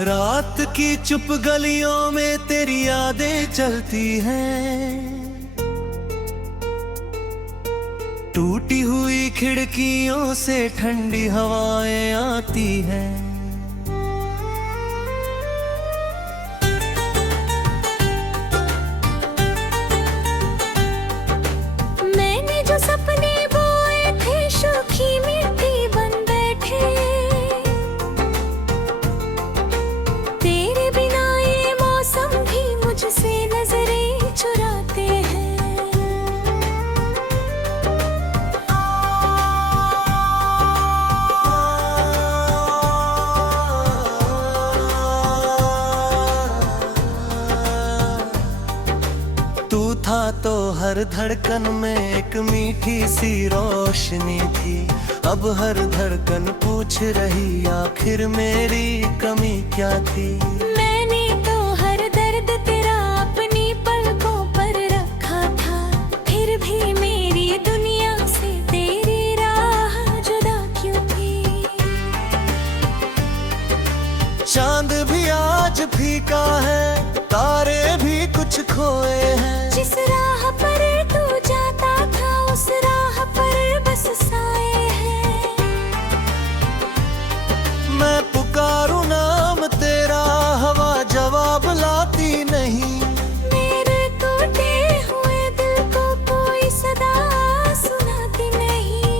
रात की चुप गलियों में तेरी यादें चलती हैं, टूटी हुई खिड़कियों से ठंडी हवाएं आती हैं। मैंने जो सपने बोए थे सूखी मिट्टी बन बैठे, तेरे बिना ये मौसम भी मुझसे नजरें चुराते हैं। तू था तो हर धड़कन में एक मीठी सी रोशनी थी, अब हर धड़कन पूछ रही आखिर मेरी कमी क्या थी। मैंने तो हर दर्द तेरा अपनी पलकों पर रखा था, फिर भी मेरी दुनिया से तेरी राह जुदा क्यों थी। चांद भी आज फीका है, तारे भी कुछ खोए हैं। जिस राह पर तू जाता था उस राह पर बस साए हैं। मैं पुकारूं नाम तेरा, हवा जवाब लाती नहीं। मेरे टूटे हुए दिल को कोई सदा सुनाती नहीं।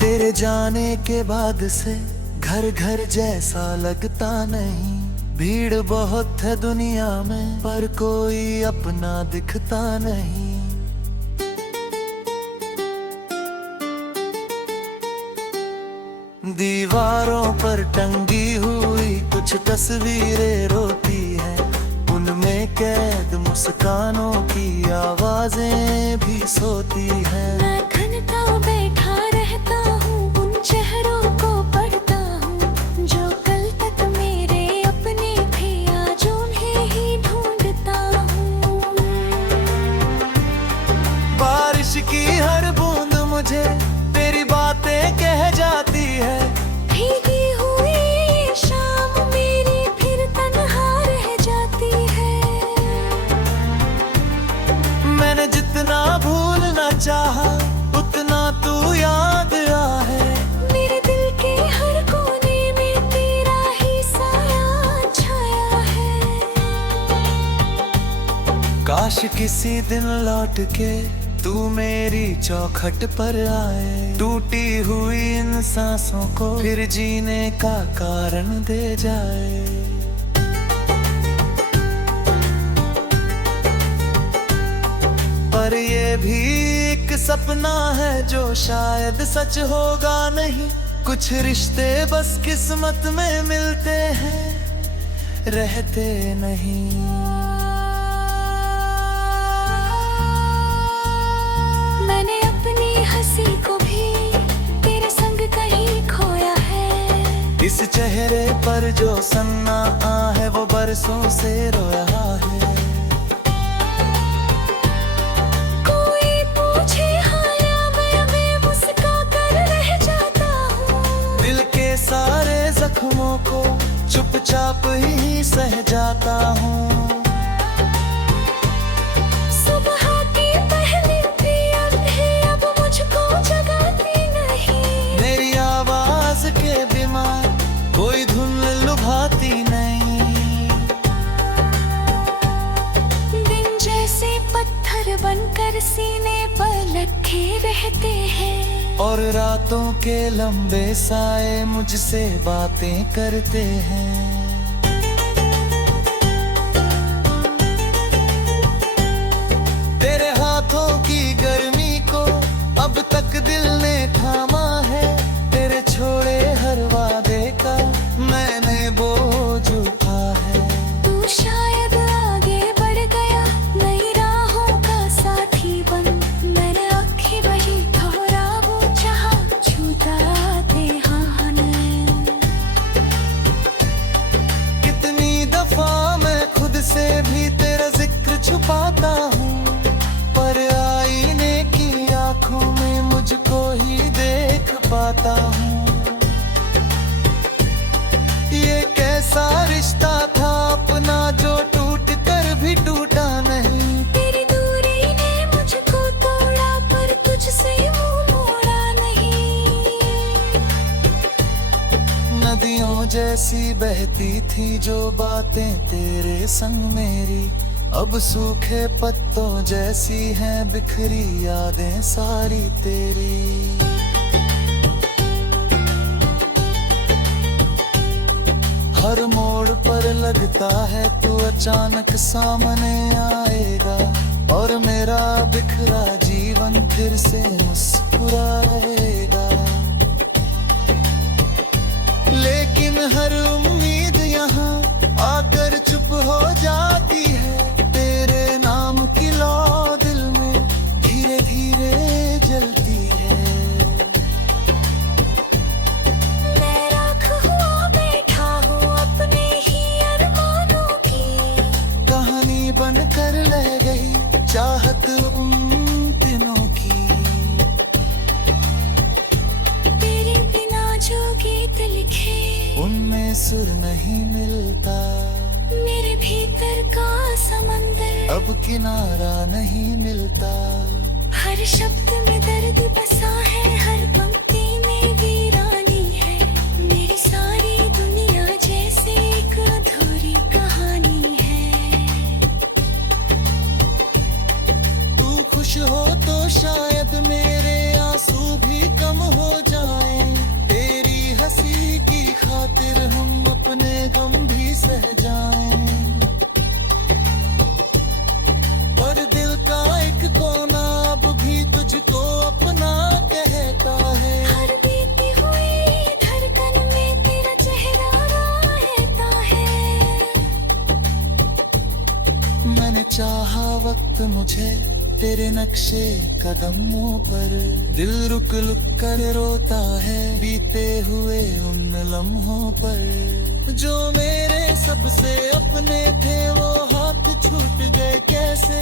तेरे जाने के बाद से घर घर जैसा लगता नहीं। भीड़ बहुत है दुनिया में पर कोई अपना दिखता नहीं। दीवारों पर टंगी हुई कुछ तस्वीरें रोती हैं, उनमें कैद मुस्कानों की आवाजें भी सोती हैं। मैं घंटों बैठा रहता हूँ उन चेहरों को पढ़ता हूँ, जो कल तक मेरे अपने थे आज उन्हें ही ढूंढता हूँ। बारिश की हर बूंद मुझे तेरी बातें कह जाती है। भीगी हुई ये शाम मेरी फिर तन्हा रह जाती है। मैंने जितना भूलना चाहा उतना तू याद आए। मेरे दिल के हर कोने में तेरा ही साया छाया है। काश किसी दिन लौट के तू मेरी चौखट पर आए, टूटी हुई इन सांसों को फिर जीने का कारण दे जाए। पर ये भी एक सपना है जो शायद सच होगा नहीं। कुछ रिश्ते बस किस्मत में मिलते हैं, रहते नहीं। मैंने अपनी हंसी को भी तेरे संग कहीं खोया है। इस चेहरे पर जो सन्नाटा है वो बरसों से रोया है। कोई पूछे हाँ या मैं मुस्का कर रह जाता हूँ। दिल के सारे जख्मों को चुपचाप ही सह जाता हूँ। सुबह की पहली पियर है अब मुझको जगाती नहीं। मेरी आवाज के बीमार कोई धुन लुभाती नहीं। दिन जैसे पत्थर बनकर सीने पर रखे रहते हैं, और रातों के लंबे साए मुझसे बातें करते हैं। तेरे हाथों की गर्मी को अब तक दिल ने थामा है। तेरे छोड़े हर वादे का मैंने बोझ उठा है। तू शायद आगे बढ़ गया नई राहों का साथी बन। मैंने आँखें बही थोड़ा वो चाहा छूता आते हाँ नैन। कितनी दफा मैं खुद से भी तेरा जिक्र छुपाता हूँ, पर आईने की आंखों में मुझको ही देख पाता हूँ। नदियों जैसी बहती थी जो बातें तेरे संग मेरी, अब सूखे पत्तों जैसी हैं बिखरी यादें सारी तेरी। हर मोड़ पर लगता है तू अचानक सामने आएगा, और मेरा बिखरा जीवन फिर से मुस्कुराएगा। लेकिन हर उम्मीद यहाँ आकर चुप हो जाती है, तेरे नाम की लौ दिल में धीरे धीरे जलती है। मैं राख हुआ बैठा हूँ अपने ही अरमानों की, कहानी बनकर ले गई चाहत उन दिनों की। तेरे बिना जो गीत लिखे उनमें सुर नहीं मिलता, मेरे भीतर का समंदर अब किनारा नहीं मिलता। हर शब्द में दर्द बसा है, हर पंक्ति में वीरानी है। मेरी सारी दुनिया जैसे एक अधूरी कहानी है। तू खुश हो तो शायद मेरे आंसू भी कम हो जाएं, तेरी हंसी की खातिर हम अपने गम भी सह जाएं। पर दिल का एक कोना अब भी तुझको अपना कहता है। हर बीती हुई धड़कन में तेरा चेहरा रहता है। मैंने चाहा वक्त मुझे तेरे नक्शे कदमों पर, दिल रुक रुक कर रोता है बीते हुए उन लम्हों पर। जो मेरे सबसे अपने थे वो हाथ छूट गए कैसे,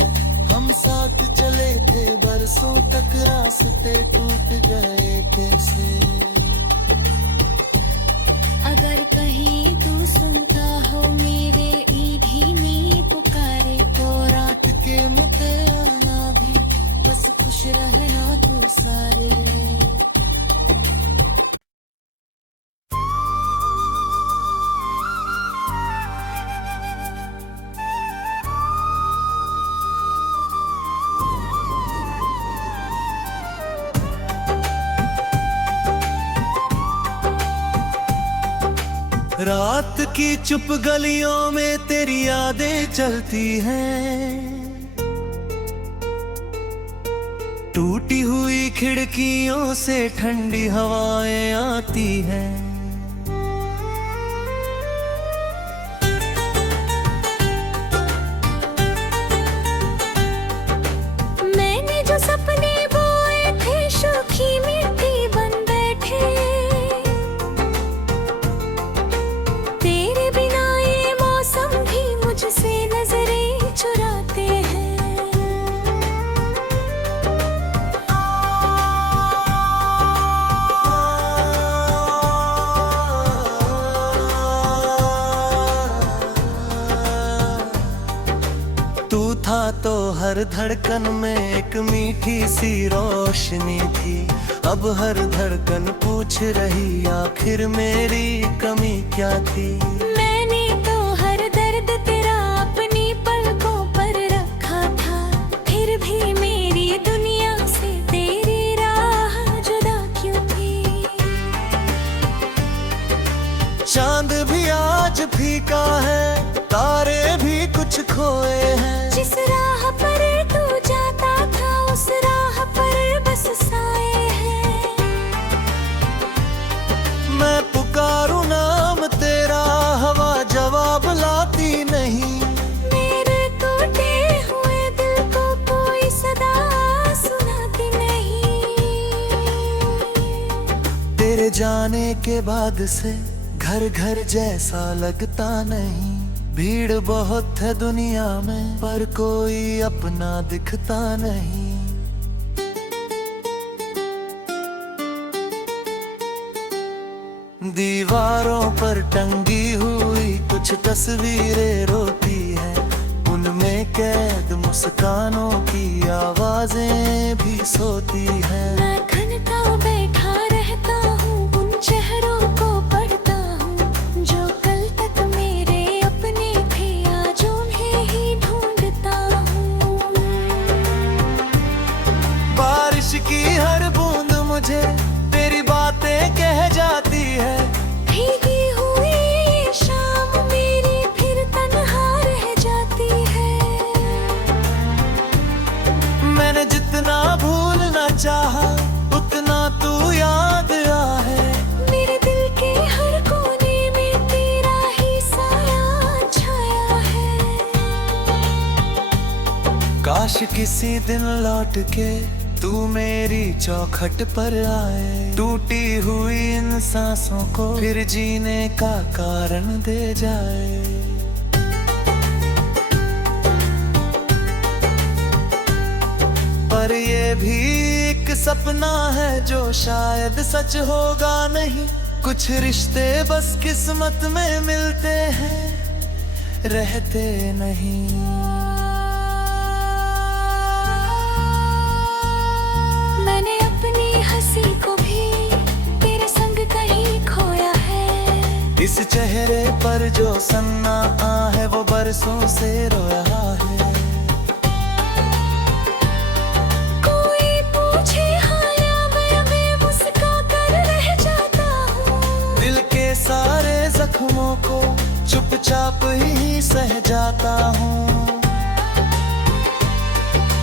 हम साथ चले थे बरसों तक रास्ते टूट गए कैसे। अगर कहीं तू सुनता हो मेरे ईधी पुकारे, तो रात के मुझे आना भी, बस खुश रहना तू सारे। रात की चुप गलियों में तेरी यादें चलती हैं, टूटी हुई खिड़कियों से ठंडी हवाएं आती हैं। मैंने जो सपने बोए थे सूखी मिट्टी बन बैठे, तेरे बिना ये मौसम भी मुझसे नजरें चुराते हैं। तू था तो हर धड़कन में एक मीठी सी रोशनी थी, अब हर धड़कन पूछ रही आखिर मेरी कमी क्या थी। मैंने तो हर दर्द तेरा अपनी पलकों पर रखा था, फिर भी मेरी दुनिया से तेरी राह जुदा क्यों थी। चांद भी आज फीका है, तारे भी कुछ खोए हैं। जिस राह पर तू जाता था उस राह पर बस साए हैं। मैं पुकारूं नाम तेरा, हवा जवाब लाती नहीं। मेरे टूटे हुए दिल को कोई सदा सुनाती नहीं। तेरे जाने के बाद से घर घर जैसा लगता नहीं, भीड़ बहुत है दुनिया में पर कोई अपना दिखता नहीं। दीवारों पर टंगी हुई कुछ तस्वीरें रोती है, उनमें कैद मुस्कानों की आवाजें भी सोती हैं। मैं घंटों बैठा रहता हूँ उन चेहरों को पढ़ता हूँ, किसी दिन लौट के तू मेरी चौखट पर आए, टूटी हुई इन सांसों को फिर जीने का कारण दे जाए। पर ये भी एक सपना है जो शायद सच होगा नहीं, कुछ रिश्ते बस किस्मत में मिलते हैं, रहते नहीं। मैंने अपनी हंसी को भी तेरे संग कहीं खोया है, इस चेहरे पर जो सन्नाटा है वो बरसों से रो रहा है। कोई पूछे हाँ या मैं मुस्का कर रह जाता हूँ, दिल के सारे जख्मों को चुपचाप ही सह जाता हूँ।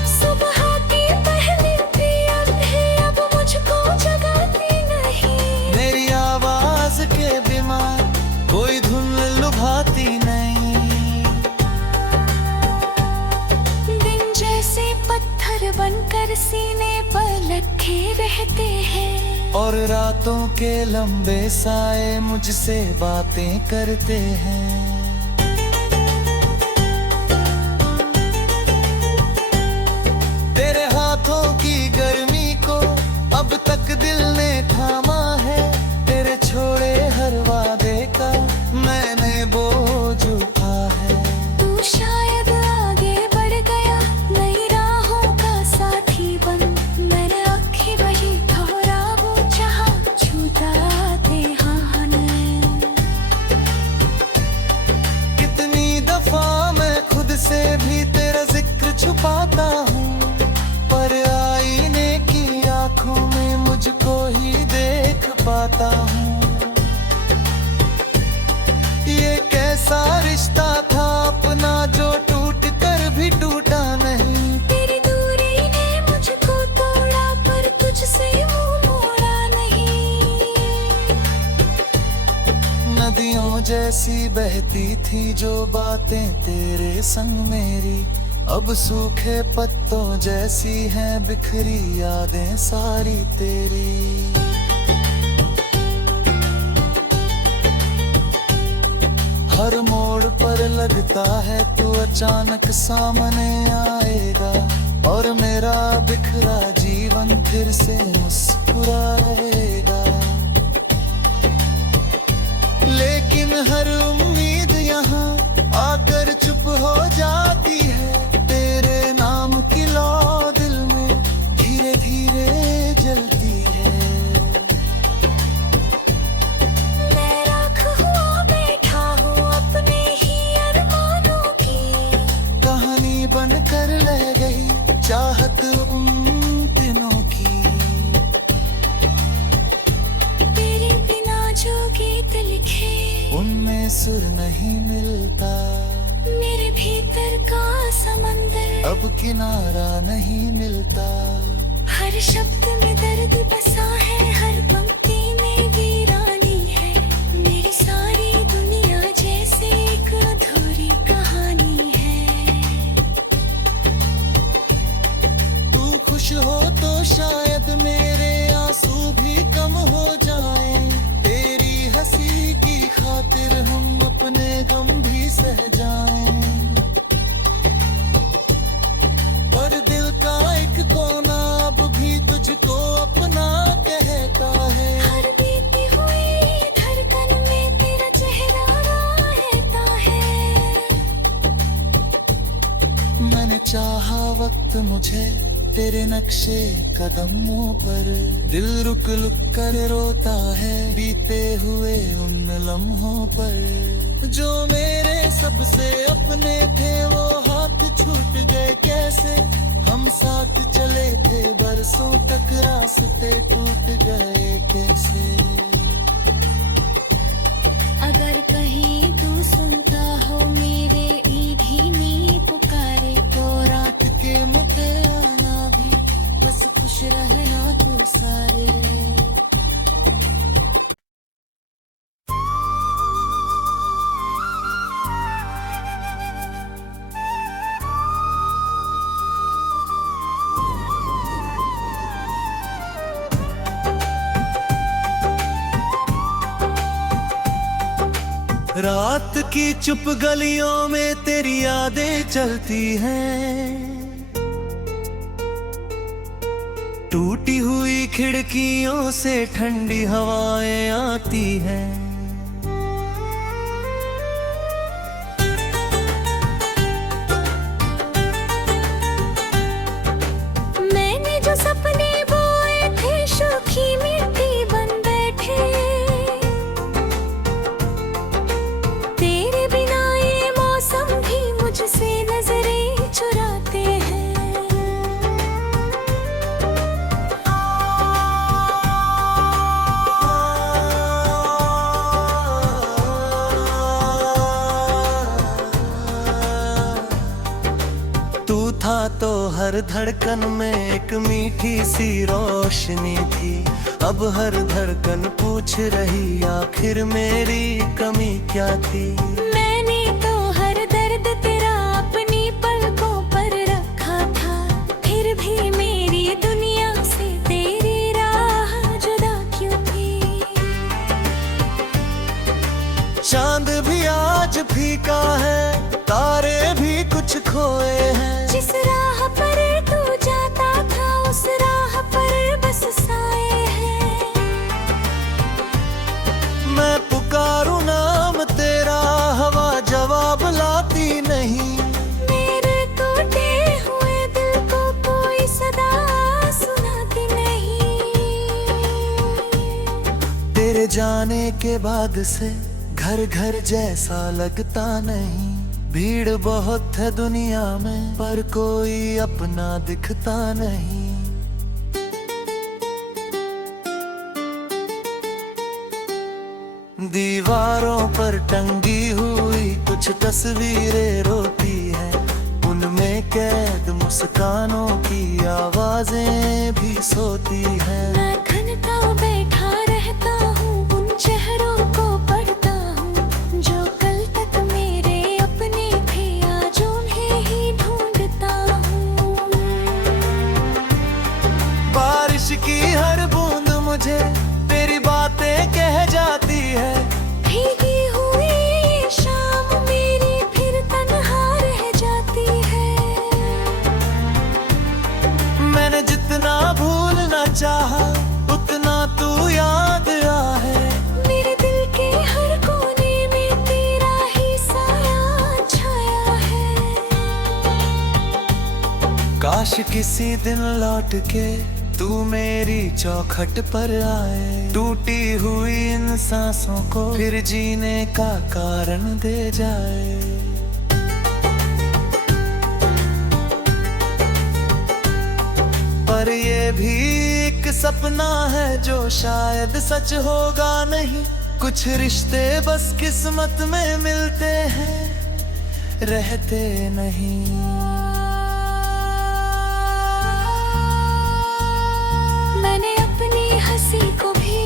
सुबह की पहली पियर है अब मुझको जगाती नहीं, मेरी आवाज के बीमार कोई धुन लुभाती नहीं। दिन जैसे पत्थर बनकर सीने पर रखे रहते हैं, और रातों के लंबे साए मुझसे बातें करते हैं। तेरे हाथों की गर्मी को अब तक दिल ने थामा है, तेरे छोड़े हर वादे का मैंने बोझ उठा है। तू शायद आगे बढ़ गया नई राहों का साथी बन, मैंने आँखें वही थोड़ा वो चाहा छूता थे हाँ नैन। कितनी दफा मैं खुद से भी तेरा जिक्र छुपाता हूँ, पर आईने की आंखों में मुझको ही देख पाता हूँ। ये कैसा रिश्ता था अपना जो टूट कर भी टूटा नहीं। तेरी दूरी ने मुझको तोड़ा पर तुझसे मुंह मोड़ा नहीं। नदियों जैसी बहती थी जो बातें तेरे संग मेरी, अब सूखे पत्तों जैसी हैं बिखरी यादें सारी तेरी। हर मोड़ पर लगता है तू अचानक सामने आएगा, और मेरा बिखरा जीवन फिर से मुस्कुराएगा। लेकिन हर उम्मीद यहाँ आकर चुप हो जाती है, तेरे नाम की लौ दिल में धीरे धीरे जलती है। मैं राख हुआ बैठा हूँ अपने ही अरमानों की, कहानी बनकर रह गई चाहत उन दिनों की। तेरे बिना जो गीत लिखे उनमें सुर नहीं मिलता, मेरे भीतर का समंदर अब किनारा नहीं मिलता। हर शब्द में दर्द बसा है, हर पंक्ति में वीरानी है, मेरी सारी दुनिया जैसे एक अधूरी कहानी है। तू खुश हो तो शायद मेरे आंसू भी कम हो जाएं, तेरी हंसी की खातिर हम अपने गम भी सह जाएं। पर दिल का एक कोना अब भी तुझको अपना कहता है, हर बीती हुई धड़कन में तेरा चेहरा रहता है। मैंने चाहा वक्त मुझे तेरे नक्शे कदमों पर, दिल रुक रुक कर रोता है बीते हुए उन लम्हों पर। जो मेरे सबसे अपने थे वो हाथ छूट गए कैसे, हम साथ चले थे बरसों तक रास्ते टूट गए कैसे। अगर कहीं तू सुनता हो मेरे ईधी पुकारे, तो रात के मुझे आना भी बस खुश रहना तू सारे। रात की चुप गलियों में तेरी यादें चलती हैं, टूटी हुई खिड़कियों से ठंडी हवाएं आती हैं। मैंने जो सपने बोए थे सूखी मिट्टी बन बैठे, तेरे बिना ये मौसम भी मुझसे नजरें चुराते हैं। तू था तो हर धड़कन में एक मीठी सी रोशनी थी, अब हर धड़कन पूछ रही आखिर मेरी कमी क्या थी। मैंने तो हर दर्द तेरा अपनी पलकों पर रखा था, फिर भी मेरी दुनिया से तेरी राह जुदा क्यों थी। चांद भी आज फीका है, तारे भी कुछ खोए हैं, जिस राह पर तू जाता था उस राह पर बस साए हैं। मैं पुकारूं नाम तेरा, हवा जवाब लाती नहीं, मेरे टूटे हुए दिल को कोई सदा सुनाती नहीं। तेरे जाने के बाद से घर घर जैसा लगता नहीं, भीड़ बहुत है दुनिया में पर कोई अपना दिखता नहीं। दीवारों पर टंगी हुई कुछ तस्वीरें रोती है, उनमें कैद मुस्कानों की आवाजें भी सोती हैं। मैं घंटों बैठा रहता हूँ उन चेहरों को पढ़ता हूँ, जो कल तक मेरे अपने थे आज उन्हें ही ढूंढता हूँ। बारिश की हर बूंद मुझे तेरी बातें कह जाती है, भीगी हुई ये शाम मेरी फिर तन्हा रह जाती है। मैंने जितना भूलना चाहा उतना तू याद आए, मेरे दिल के हर कोने में तेरा ही साया छाया है। काश किसी दिन लौट के तू मेरी चौखट पर आए, टूटी हुई इन सांसों को फिर जीने का कारण दे जाए। पर ये भी एक सपना है जो शायद सच होगा नहीं, कुछ रिश्ते बस किस्मत में मिलते हैं, रहते नहीं। मैंने अपनी हंसी को भी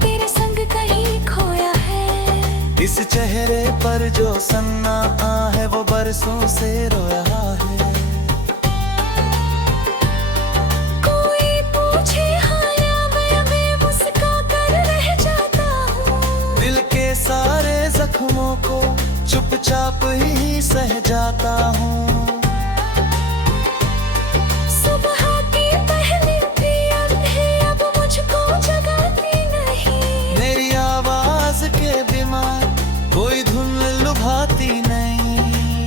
तेरे संग कहीं खोया है, इस चेहरे पर जो सन्नाटा है वो बरसों से रोया है। कोई पूछे हाँ या मैं मुस्का कर रह जाता हूँ, दिल के सारे जख्मों को चुपचाप ही सह जाता हूँ। सुबह की पहली पियर है अब मुझको जगाती नहीं, मेरी आवाज के बीमार कोई धुन लुभाती नहीं।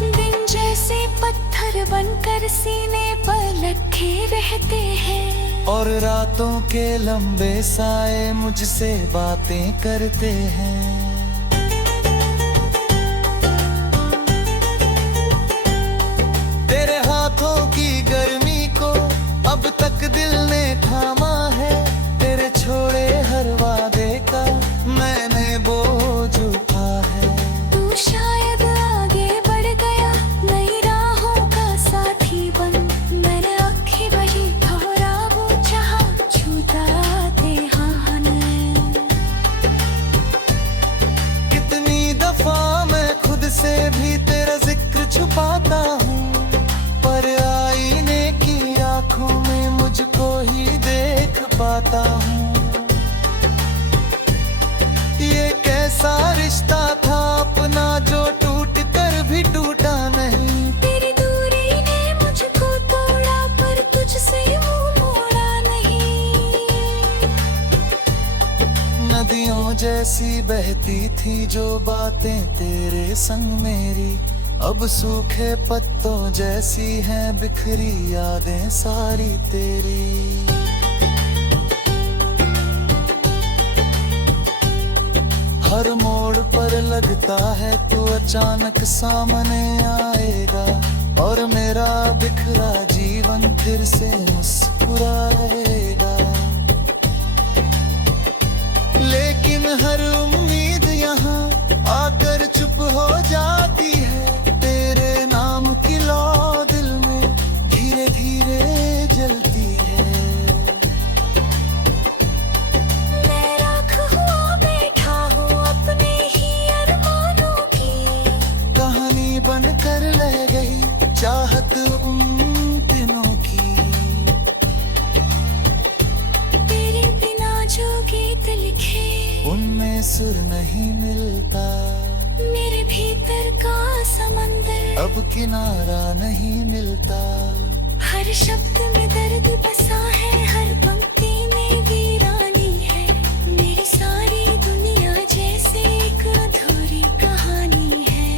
दिन जैसे पत्थर बनकर सीने पर रखे रहते हैं, और रातों के लंबे साए मुझसे बातें करते हैं। तेरे हाथों की गर्मी को अब तक दिल ने थामा है, तेरे छोड़े हर वादे का मैंने बोझ उठा है। तू शायद आगे बढ़ गया नई राहों का साथी बन, मैंने आँखें बही थोड़ा वो चाहा छूता थे हाँ नैन। कितनी दफा मैं खुद से भी तेरा जिक्र छुपाता हूँ, पर आईने की आंखों में मुझको ही देख पाता हूँ। पत्तों जैसी बहती थी जो बातें तेरे संग मेरी, अब सूखे पत्तों जैसी हैं बिखरी यादें सारी तेरी। हर मोड़ पर लगता है तू अचानक सामने आएगा, और मेरा बिखरा जीवन फिर से मुस्कुराएगा। लेकिन हर उम्मीद यहाँ आकर चुप हो जाती है, तेरे नाम की लौ दिल में धीरे धीरे जलती है। मैं राख हुआ बैठा हूँ अपने ही अरमानों की, कहानी बनकर रह गई चाहत उन दिनों की। तेरे बिना जो गीत लिखे उनमें सुर नहीं मिलता, मेरे भीतर का समंदर अब किनारा नहीं मिलता। हर शब्द में दर्द बसा है, हर पंक्ति में वीरानी है। मेरी सारी दुनिया जैसे एक अधूरी कहानी है।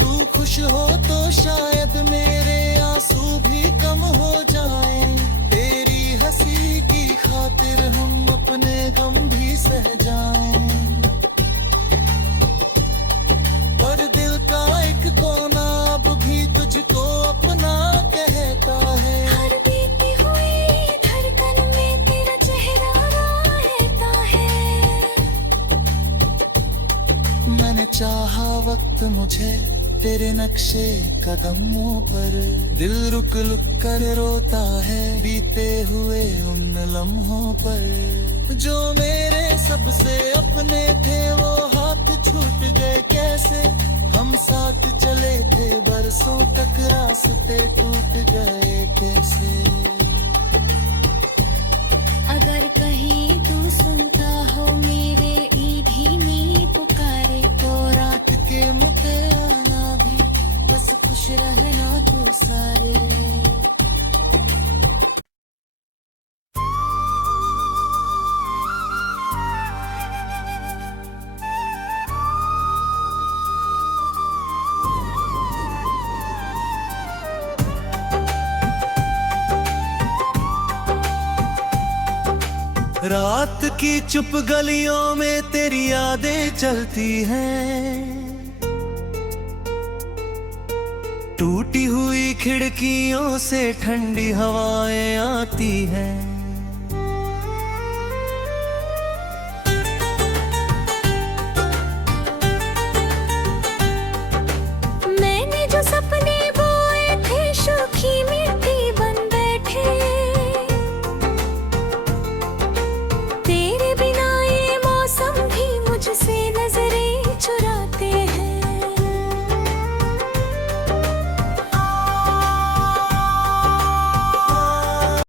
तू खुश हो तो शायद मेरे आंसू भी कम हो जाएं, तेरी हंसी की खातिर हम अपने गम भी सह जाएं। पर दिल का एक कोना अब भी तुझको अपना कहता है। हर बीती हुई धड़कन में तेरा चेहरा रहता है। मैंने चाहा वक्त मुझे तेरे नक्शे कदमों पर, दिल रुक रुक कर रोता है बीते हुए उन लम्हों पर। जो मेरे सबसे अपने थे वो हाथ छूट गए कैसे, हम साथ चले थे बरसों तक रास्ते टूट गए कैसे। अगर कहीं तू सुनता हो मेरे ईढ़ी पुकारे, तो रात के मुझे आना भी, बस खुश रहना तू सारे। रात की चुप गलियों में तेरी यादें चलती हैं, टूटी हुई खिड़कियों से ठंडी हवाएं आती हैं।